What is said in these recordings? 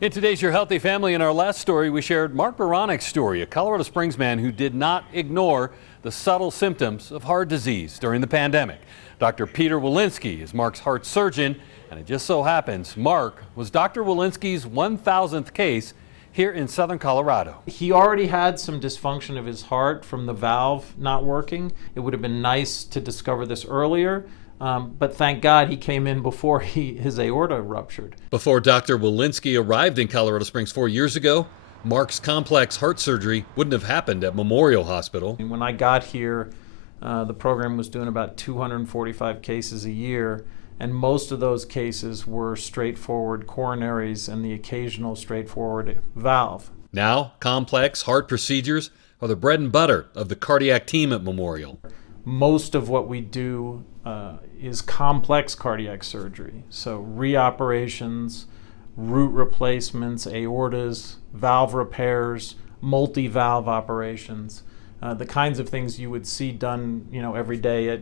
In today's Your Healthy Family, in our last story, we shared Mark Baranik's story, a Colorado Springs man who did not ignore the subtle symptoms of heart disease during the pandemic. Dr. Peter Walinsky is Mark's heart surgeon, and it just so happens Mark was Dr. Walinsky's 1,000th case here in southern Colorado. He already had some dysfunction of his heart from the valve not working. It would have been nice to discover this earlier. But thank God he came in before his aorta ruptured. Before Dr. Walinsky arrived in Colorado Springs 4 years ago, Mark's complex heart surgery wouldn't have happened at Memorial Hospital. And when I got here, the program was doing about 245 cases a year, and most of those cases were straightforward coronaries and the occasional straightforward valve. Now, complex heart procedures are the bread and butter of the cardiac team at Memorial. Most of what we do is complex cardiac surgery. So reoperations, root replacements, aortas, valve repairs, multi-valve operations, the kinds of things you would see done, every day at,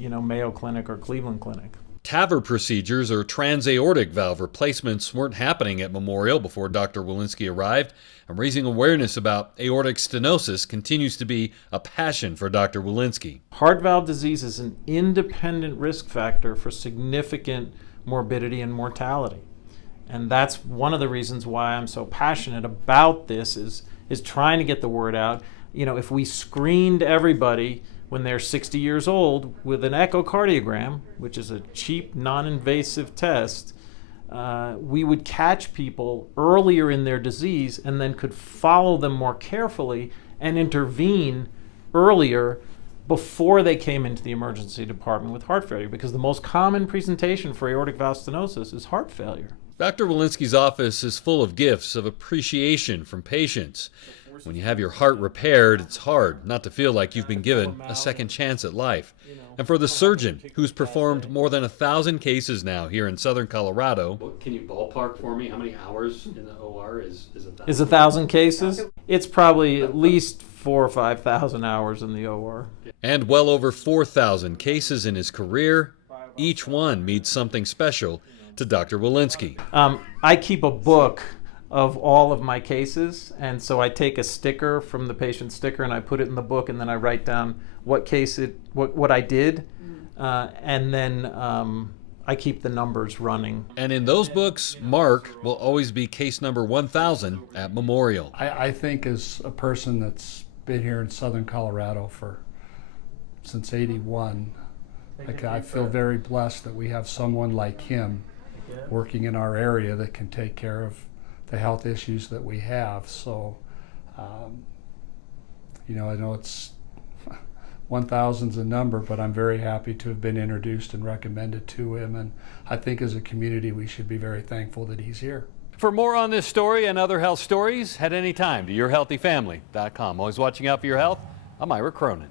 Mayo Clinic or Cleveland Clinic. TAVR procedures or transaortic valve replacements weren't happening at Memorial before Dr. Walinsky arrived, and raising awareness about aortic stenosis continues to be a passion for Dr. Walinsky. Heart valve disease is an independent risk factor for significant morbidity and mortality. And that's one of the reasons why I'm so passionate about this is trying to get the word out. If we screened everybody when they're 60 years old with an echocardiogram, which is a cheap, non-invasive test, we would catch people earlier in their disease and then could follow them more carefully and intervene earlier before they came into the emergency department with heart failure, because the most common presentation for aortic valve stenosis is heart failure. Dr. Walinsky's office is full of gifts of appreciation from patients. When you have your heart repaired, it's hard not to feel like you've been given a second chance at life. And for the surgeon, who's performed more than 1,000 cases now here in southern Colorado. Can you ballpark for me how many hours in the OR is 1,000? Is 1,000 cases? It's probably at least 4,000 or 5,000 hours in the OR. And well over 4,000 cases in his career. Each one means something special to Dr. Walinsky. I keep a book of all of my cases, and so I take a sticker from the patient sticker and I put it in the book, and then I write down what I did, and then I keep the numbers running. And in those books, Mark will always be case number 1,000 at Memorial. I think as a person that's been here in southern Colorado since '81, I feel very blessed that we have someone like him working in our area that can take care of the health issues that we have. So, I know it's 1,000's a number, but I'm very happy to have been introduced and recommended to him. And I think as a community, we should be very thankful that he's here. For more on this story and other health stories, head anytime to yourhealthyfamily.com. Always watching out for your health. I'm Ira Cronin.